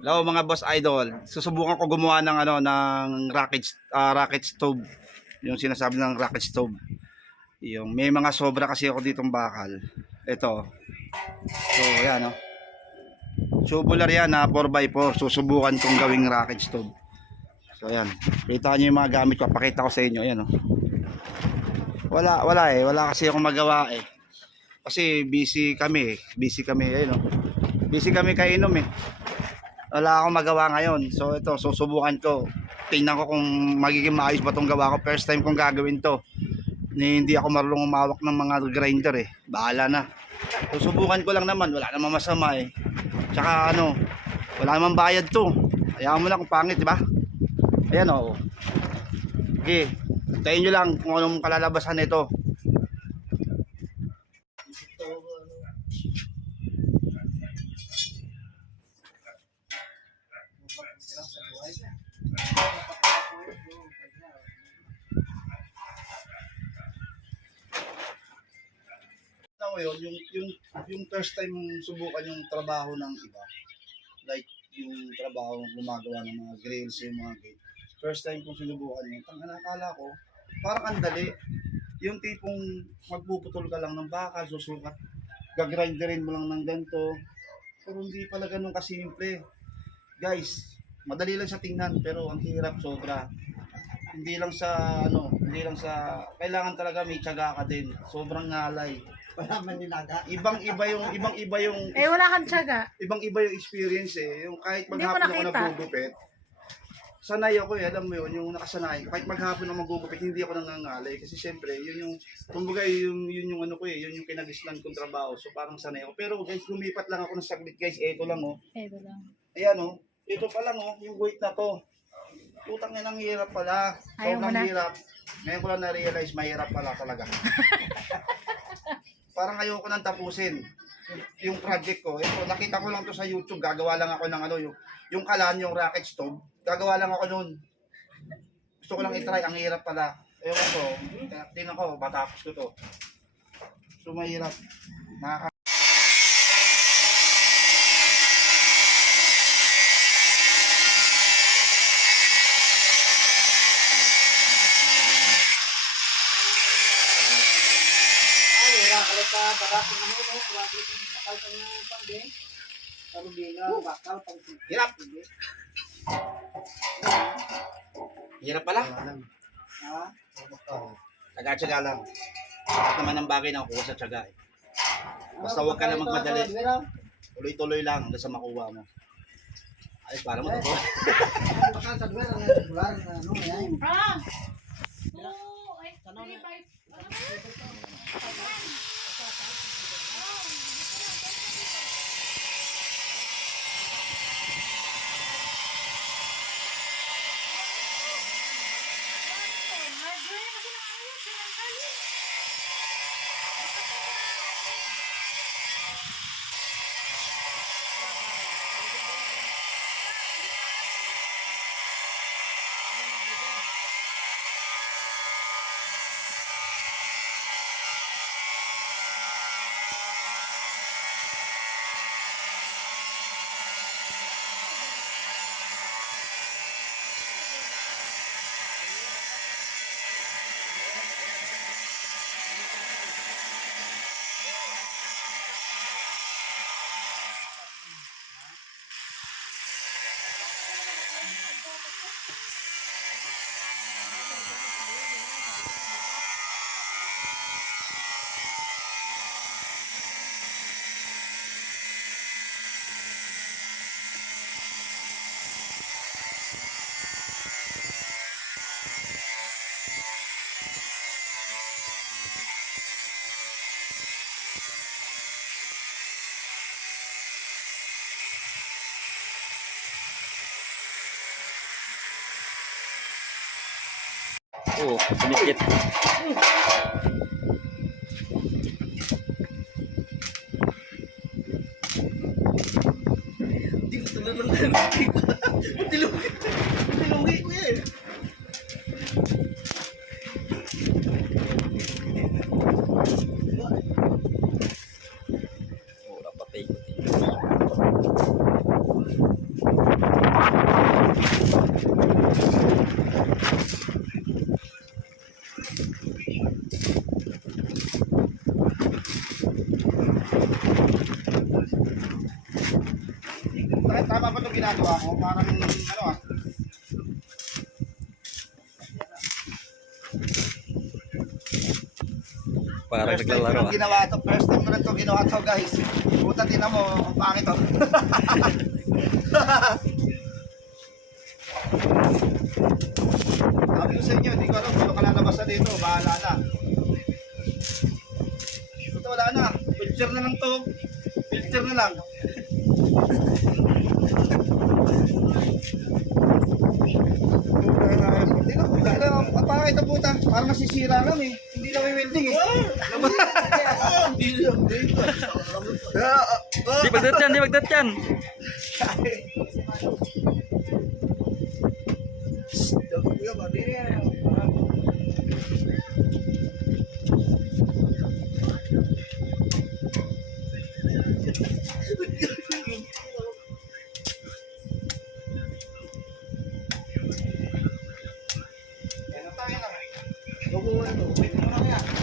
Hello mga boss idol. Susubukan ko gumawa ng ng rocket stove. Yung sinasabi ng rocket stove. Yung may mga sobra kasi ako ditong bakal. Ito. So, yan oh. Tubular yan na 4x4. Susubukan kong gawing rocket stove. So, yan. Kita niyo yung mga gamit ko. Pakita ko sa inyo. Yan oh. Wala kasi akong magawa eh. Kasi busy kami. Ayun oh. Busy kami kainom eh. Wala akong magawa ngayon. So ito, susubukan ko. Tingnan ko kung magiging maayos ba itong gawa ko. First time kong gagawin to. Hindi ako marunong umawak ng mga grinder eh. Bahala na. Susubukan ko lang naman. Wala namang masama eh. Tsaka wala namang bayad to. Hayaan mo lang kung pangit, di ba? Ayan o. Okay. Tayin nyo lang kung anong kalalabasan nito. Yun, yung first time subukan yung trabaho ng iba, like yung trabaho gumagawa ng mga grills, yung mga gate, first time kong sinubukan yun, nakala ko parang andali, yung tipong magpuputol ka lang ng bakal, susukat, gagrinderin mo lang ng ganito, pero hindi pala ganun kasimple guys. Madali lang sa tingnan pero ang hirap sobra. Hindi lang sa kailangan talaga may tiyaga ka din, sobrang ngalay. Wala man nilaga. Ibang-iba yung wala kang tiyaga. Ibang-iba yung experience eh. Yung kahit Hindi mo maghapon ako nakita. nagugupit, sanay ako eh, alam mo yun, yung nakasanay. Kahit maghapon ako magugupit, hindi ako nangangalay kasi syempre, yun yung kumbaga yun yung yun yung kinagisnan kong trabaho. So parang sanay ako. Pero guys, lumipat lang ako ng saglit guys. Ito lang oh. Ito lang. Ayan oh. Ito pa lang oh, yung weight na to. Putang ina, ang hirap pala. Ayaw mo Sobrang na. hirap. Ngayon ko lang na-realize, mahirap pala talaga. Parang ayoko nang tapusin yung project ko. Ito, nakita ko lang to sa YouTube. Gagawa lang ako ng yung kalan, yung rocket stove. Gagawa lang ako noon. Gusto ko lang i-try. Ang hirap pala. Ewan ko. Tingnan ko, matapos ko to. So, mahirap. Hirap. Hirap pala. Taga-tsaga lang. Lahat naman ng bagay na kuha sa tsaga eh. Basta huwag ka lang magmadali. Tuloy-tuloy lang hanggang sa makuha mo. Ayos, para mo ito. Oh, punyit. Hindi ko talagang narinig. Matilugi ko yan. Oh, dapat ikot. Ay, tama ba itong ginagawa ko? Parang ano ah. Parang First time ko naglalaro lang ah. ginawa to. First time ko lang ito ginawa to, guys. Puta, tinan mo. Ang pangit to. Sabi ko sa inyo, hindi ko alam kung kalalabas na dito. Bahala na. Ito, wala na. Filter na lang to. Filter na lang. Hindi na, wala na. Ang pangit ang puta. Parang nasisira lang eh. Hindi na may welding eh. Di magdat yan, di magdat yan.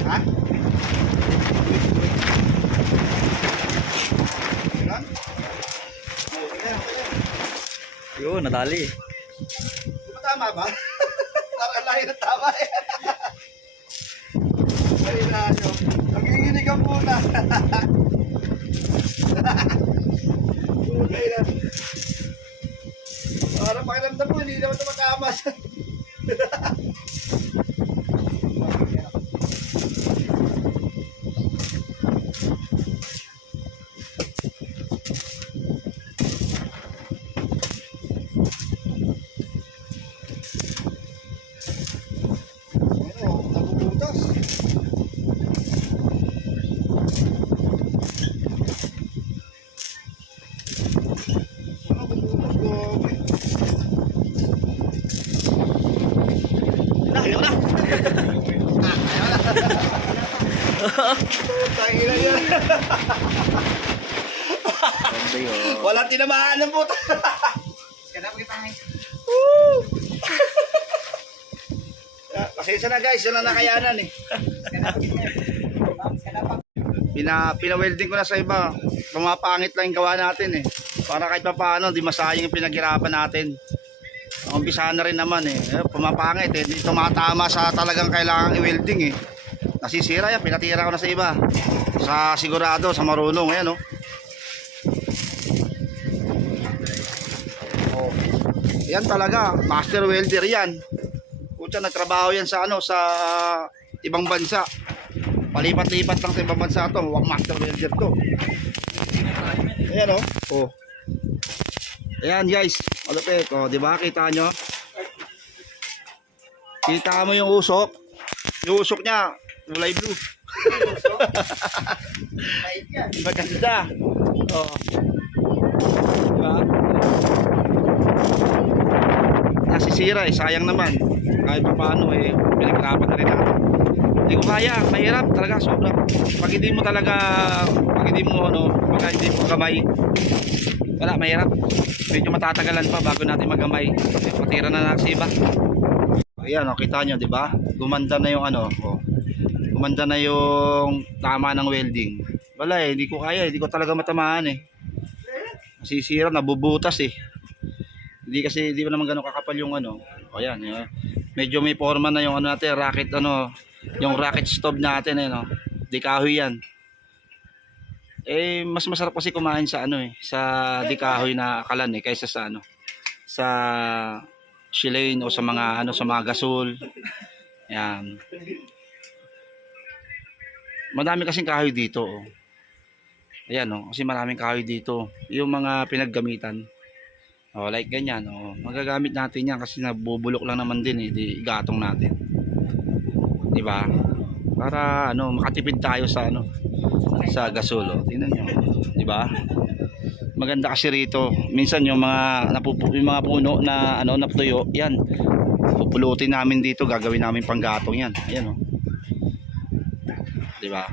Ha? Ilan? Yun, nadali. Di ba tama ba? Parang layo na tama eh. Ay na nyo. Nagiginig ang puta. Putay na. Parang pakiramdam mo, hindi naman ito makamas. Ano, nabubutas. Ano, nabubutas, gobe. Ayaw na. Tangina yan. Ganda yun. Walang tinamaan ng puta. Pasensya na guys, yun ang nakayanan eh. Pina-welding ko na sa iba. Pumapangit lang yung gawa natin eh. Para kahit pa paano, di masayang yung pinaghirapan natin. Ang umpisa na rin naman eh. Pumapangit eh. Hindi tumatama sa talagang kailangang i-welding eh. Nasisira yan, pinatira ko na sa iba. Sa sigurado, sa marunong. Ayan oh. Oh. Yan talaga, master welder yan. Kutsa, nagtrabaho yan sa ano, sa ibang bansa. Palipat-lipat lang sa ibang bansa to. Huwag master welder to. Ayan oh. Oh. Ayan guys, malupit. Oh, di ba? Kita nyo? Kita mo yung usok. Yung usok niya, kulay blue. Maganda. Oh. Diba? Nasisira eh, sayang naman. Kahit pa paano eh, pinaghirapan na rin natin. Hindi ko kaya, mahirap talaga, sobra. Pag hindi mo talaga, pag hindi mo ano, pag hindi mo kamay, wala, mahirap. Medyo matatagalan pa bago natin magamay. Eh, patira na sa iba. Ayan, oh, kita nyo, di ba? Gumanda na yung ano, oh. Gumanda na yung tama ng welding. Wala eh, hindi ko kaya, hindi ko talaga matamaan eh. Nasisira, nabubutas eh. Hindi kasi, hindi pa naman ganun kakapal yung ano. O yan, yun. Medyo may forma na yung ano natin, rocket ano, yung rocket stove natin eh, no? Di kahoy yan. Eh, mas masarap kasi kumain sa ano eh, sa di kahoy na kalan eh, kaysa sa ano, sa shilane o sa mga ano, sa mga gasol. Yan. Madami kasing kahoy dito, oh. Ayan, oh, kasi maraming kahoy dito. Yung mga pinaggamitan. Oh, like ganyan, oh. Magagamit natin 'yan kasi nabubulok lang naman din eh, di gatong natin. 'Di ba? Para ano, makatipid tayo sa ano, sa gasol, oh. Tingnan niyo, 'di ba? Maganda kasi rito. Minsan yung mga yung mga puno na ano, natuyo, 'yan. Pupulutin namin dito, gagawin namin panggatong 'yan. Ayan, oh. 'Di ba?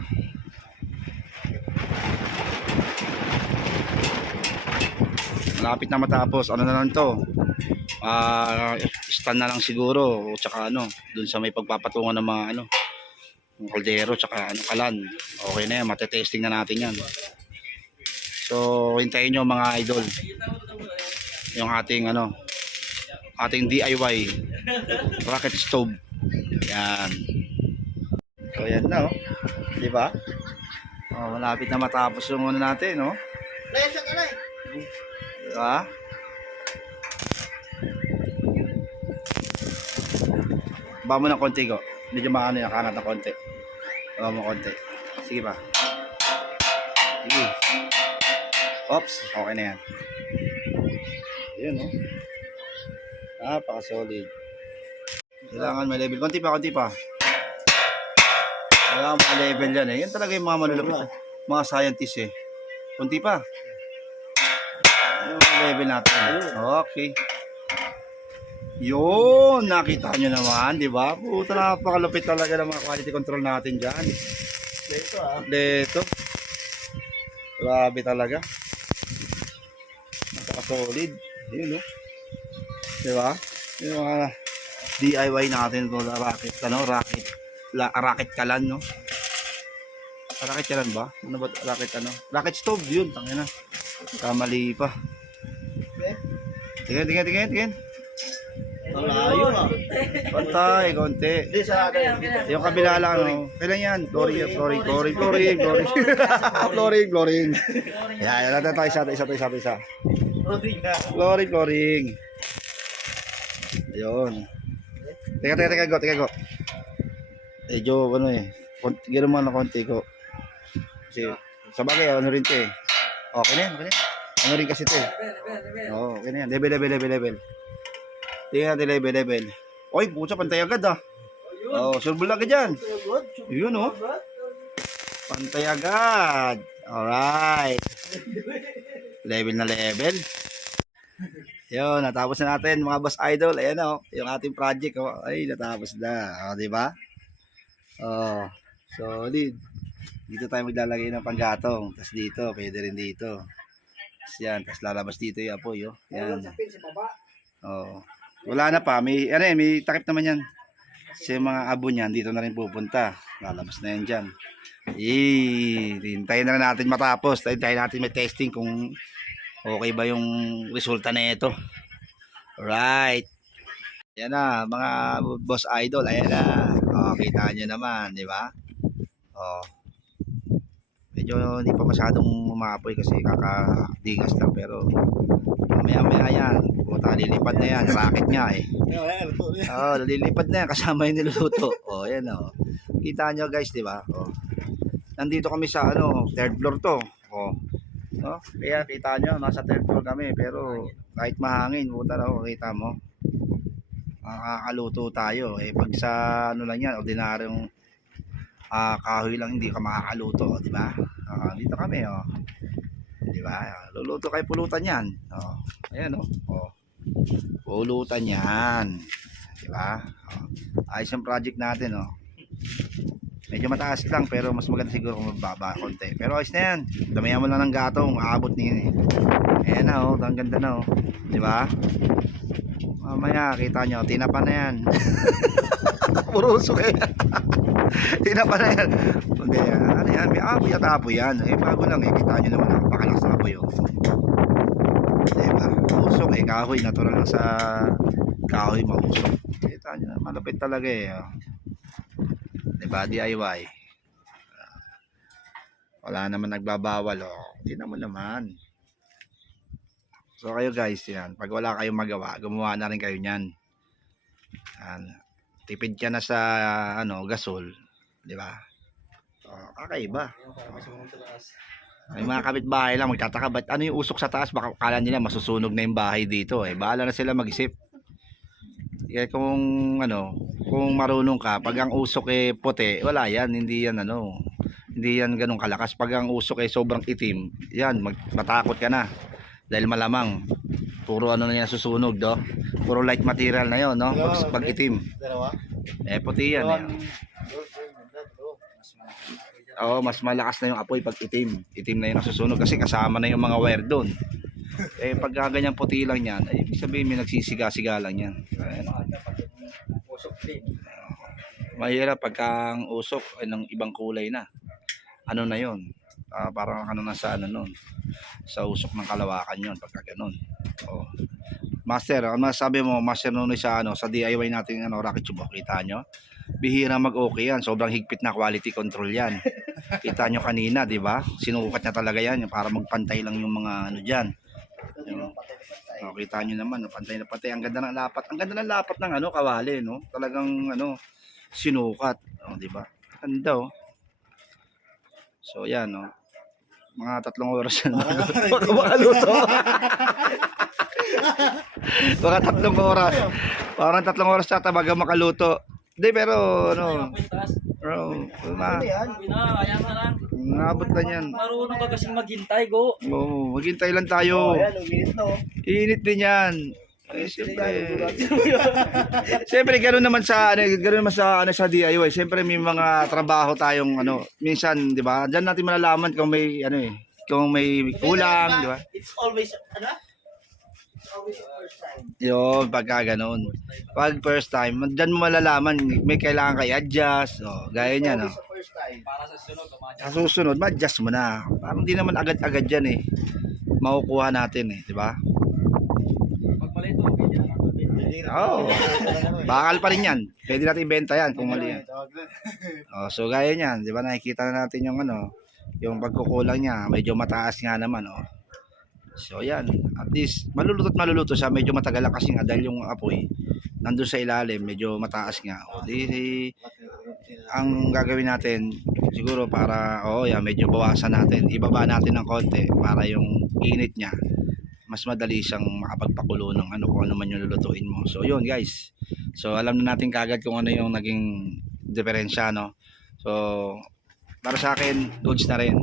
Malapit na matapos. Ano na lang to, stand na lang siguro, o tsaka ano, dun sa may pagpapatungan ng mga ano, ng kaldero tsaka ano, kalan. Okay na yan, matetesting na natin yan. So hintayin nyo mga idol. yung ating ano, ating DIY rocket stove. Yan. So yan na, oh. Di ba? Oh, malapit na matapos yung ano natin, no? Lesson ka na eh. Di ba? Baba mo ng konti, ko. Medyo maano yung kangat ng konti. Baba mo konti. Sige pa. Sige. Oops, okay na yan. Ayan, no? Napaka-solid. Kailangan may level. Konti pa, konti pa. Kailangan mga level yan eh. Yan talaga yung mga malulupit. Mga scientists eh. Konti pa. Yung mga level natin. Okay. Yun, nakita nyo naman, di ba? Puta, napakalupit talaga ng mga quality control natin dyan. Dito ah. Dito. Grabe talaga. Napaka-solid. Yun, no? Di ba? Yung mga DIY natin ito, rocket, ano, rocket kalan, no? Rocket kalan ba? Ano ba? Rocket, ano? Rocket stove, yun, tangina. Kamali pa. Tingin. Ang layo ah. Pantay, konti. Hindi sa akin. Yung kabila lang, no? Kailan yan? Flooring. Flooring. Yan, tayo isa. Flooring. Ayun. Teka, go. Medyo, ano eh. Gano'n mo na konti ko. Kasi, sa bagay, ano rin ito eh. Okay na yan. Ano rin kasi ito eh. Oo, okay na yan. Level. Tingnan natin level. Oy, pucha, pantay agad ah. Oh, surbol agad yan. Yun oh. Pantay agad. Alright. Level na level. Yun, natapos na natin mga boss idol. Ayan oh, yung ating project oh. Ay, natapos na. Oh, di ba? Oh, solid. Dito tayo maglalagay ng panggatong. Tapos dito, pwede rin dito. Tapos yan, tapos lalabas dito yung apoy oh. Yan. Oh. Wala na pa, may takip naman yan. Kasi yung mga abo niyan, dito na rin pupunta. Lalabas na yan dyan. Hintayin na natin matapos. Hintayin natin may testing kung okay ba yung resulta na ito. Alright. Yan na, mga boss idol. Ayan na. O, kita nyo naman, di ba? O. Medyo hindi pa masyadong umapoy kasi kakadingas lang. Pero maya yan. Puta, lilipad na yan. Rocket nga eh. Oo, lilipad na yan. Kasama yung niluluto. O, yan o. Kita nyo guys, di ba? O. Nandito kami sa third floor to. O. No? Kaya kita nyo, nasa third floor kami. Pero kahit mahangin, puta na kita mo. Makakaluto tayo. Eh, pag sa lang yan, ordinaryong kahoy lang, hindi ka makakaluto. Di ba? Dito kami, o. Di ba? Luluto kayo pulutan yan. O. Ayan, o. O. Pulutan yan. Diba? Ayos yung project natin, oh. Medyo mataas lang pero mas maganda siguro kung mababa konti. Pero ayos na yan. Damihan mo lang ng gatong, aabot niyan eh. Ayan na, oh. Ang ganda na, oh. Diba? Mamaya, kita nyo, tinapa na yan. Puro usok eh. Tinapa na yan. Hindi, ano yan, may apoy at apoy yan. Eh, bago lang eh. Kita nyo naman, napakalakas na apoy, oh. Diba? Usok eh, kahoy. Natural lang sa kahoy mausok. Kita nyo na, malapit talaga eh. Oh. Diba? DIY. Wala naman nagbabawal. Oh. Hindi naman naman. So kayo guys, yan. Pag wala kayong magawa, gumawa na rin kayo niyan. Yan. Tipid ka na sa gasol. Diba? Oh, kakaiba. May mga kapitbahay lang magtataka, ba't ano yung usok sa taas? Baka kala nila masusunog na yung bahay dito eh. Bahala na sila mag-isip. Kaya kung kung marunong ka, pag ang usok eh puti, wala yan, hindi yan ganun kalakas. Pag ang usok eh sobrang itim, yan, matakot ka na. Dahil malamang puro na yan susunog, do. Puro light material na yon, no? Pag itim. Eh puti yan eh. Oo, mas malakas na yung apoy pag itim. Itim na yung nasusunog kasi kasama na yung mga wire doon. Eh pag ganyan puti lang yan, ay ibig sabihin may nagsisiga-siga lang yan. Mahirap pagka ang usok ay ng ibang kulay na. Ano na yun? Parang nasa nun. Sa usok ng kalawakan yun pagka ganun. Oh. Master, ano masabi mo, Master Nunoy, sa ano, sa DIY natin ano, rocket tube, oh, kita nyo? Bihira mag-okay yan. Sobrang higpit na quality control yan. Kita nyo kanina, di ba? Sinukat niya talaga yan para magpantay lang yung mga ano diyan. Oh, kita nyo naman, no, pantay na pantay. Ang ganda ng lapat. Ang ganda ng lapat ng ano, kawali, no? Talagang ano, sinukat, oh, di ba? Ganda, oh. So, yan, no. Mga 3 oras yan. Makaluto. Mga 3 oras. Parang 3 oras yata baga makaluto. Hindi, pero ano, bro, Ano yan? nabot na yan. Marunong ka kasing maghintay, go. Oo, maghintay lang tayo. Oh, ayan, uminit na oh. Init din yan. Eh, siyempre, ganoon naman sa DIY. Siyempre may mga trabaho tayong ano, minsan, 'di ba? Diyan natin malalaman kung may ano kung may kulang, 'di ba? It's always, ano? It's always the first time. Yun, pagka ganun. Pag first time, diyan mo malalaman may kailangan kay adjust, gaya niyan, Always the first time. Para sa sunod, Sa susunod, ma-adjust mo na. Parang di naman agad-agad yan eh. Makukuha natin eh, 'di ba? pagpalito, pwede na lang. Oo. Bakal pa rin yan. Pwede natin ibenta yan kung mali yan. So gaya niyan, 'di ba? Nakikita na natin yung ano, yung pagkukulang niya, medyo mataas nga naman, oh. So yan, at least maluluto siya, medyo matagal lang kasi nga dahil yung apoy nandun sa ilalim, medyo mataas nga. O di ang gagawin natin siguro para yan, medyo bawasan natin, ibaba natin ng konti para yung init niya mas madali siyang makapagpakulo ng ano kung ano man yung lulutuin mo. So yun guys, so alam na natin kagad kung ano yung naging diferensya, no? So para sa akin, goods na rin.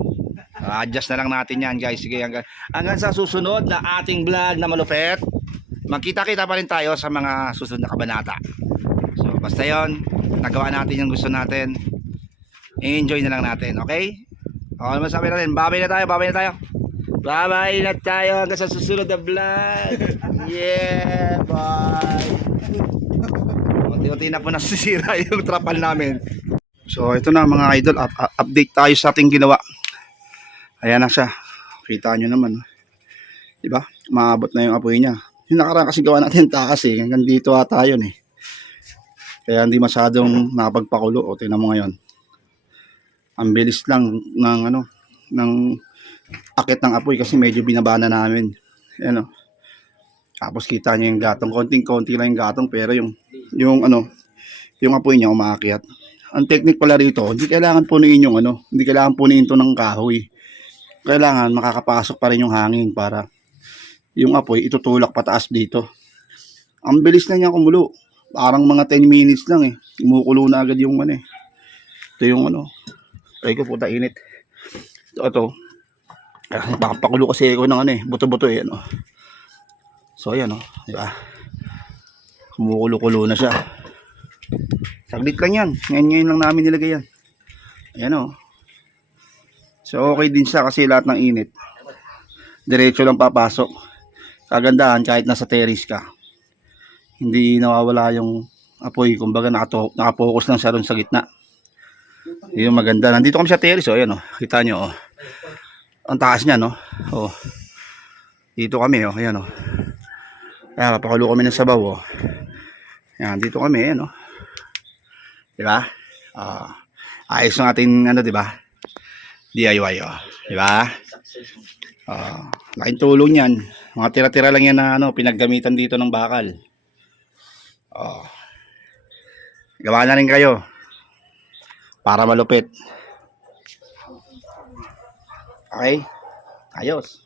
Adjust na lang natin yan guys. Sige, hanggang sa susunod na ating vlog na malupet, magkita-kita pa rin tayo sa mga susunod na kabanata. So basta yon, nagawa natin yung gusto natin, enjoy na lang natin, okay? O, masabi natin, babay na tayo, babay na tayo. Bye-bye na tayo hanggang sa susunod na vlog. Yeah, bye. Unti-unti na po nasisira yung trapal namin. So ito na mga idol, update tayo sa ating ginawa. Ayan na siya. Kita nyo naman. Diba? Maabot na yung apoy niya. Yung nakaraan kasi gawa natin taas eh. Hanggang dito ata yun eh. Kaya hindi masyadong nakapagpakulo. O tingnan mo ngayon. Ang bilis lang ng ano, ng akit ng apoy kasi medyo binabana namin. Ayan o. Tapos kita nyo yung gatong. Konting-konti lang yung gatong pero yung ano, yung apoy niya umaakyat. Ang technique pala rito, hindi kailangan punuin yung ano, hindi kailangan punuin to ng kahoy. Kailangan makakapasok pa rin yung hangin para yung apoy itutulak pataas dito. Ang bilis na niya kumulo. Parang mga 10 minutes lang eh. Kumukulo na agad yung ano eh. Ito yung ano. Ay ko puta init. Ito. Baka pakulo kasi ako ng ano eh. Buto-buto eh. Ano. So ayan o. Di ba? Kumukulo-kulo na siya. Saglit lang yan. Ngayon lang namin nilagay yan. Ayan o. So okay din siya kasi lahat ng init diretso lang papasok. Kagandahan kahit nasa terrace ka, hindi nawawala yung apoy. Kumbaga nakapokus lang siya ron sa gitna. Yung maganda. Nandito kami sa terrace. O ayan o. Kita nyo o. Ang taas niya no. O. Dito kami o. Ayan o. Ayan, papakulo kami ng sabaw o. Ayan, dito kami. Ayan o. Diba? Ayos ng ating ano, diba? DIY, diba? Laking tulong yan. Mga tira-tira lang yan na ano, pinaggamitan dito ng bakal. Gawa na rin kayo para malupit. Okay? Ayos.